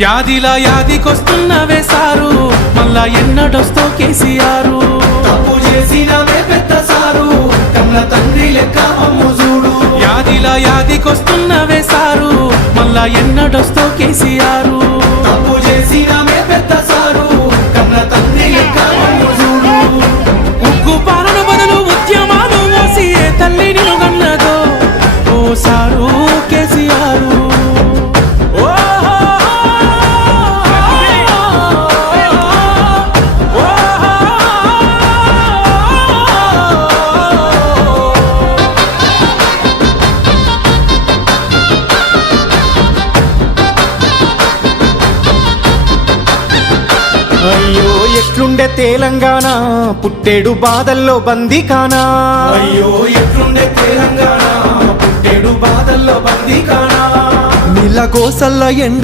యాదిలా యాదికొస్తున్నవే sir, మళ్ళా ఎన్నడొస్తో కేసీఆర్. తప్పు చేసినవే పెద్ద సారు, కన్న తండ్రి లెక్క మమ్ము చూడు. యాదిలా యాదికొస్తున్నవే సారు, మళ్ళా ఎన్నడొస్తో కేసీఆర్. తప్పు చేసినవే పెద్ద సారు, కన్న తండ్రి లెక్క మమ్ము చూడు. ఉగ్గు పాలన బదులు ఉద్యమాలు మోసి ఏ తల్లి నిన్ను గన్నదో ఓ సారు కేసీఆర్. అయ్యో ఎట్లుండే తెలంగాణ, పుట్టేడు బాధల్లో బందీకానా. అయ్యో ఎట్లుండే తెలంగాణ, పుట్టేడు బాధల్లో బందీకానా. నీళ్ళ కోసల్ల ఎండే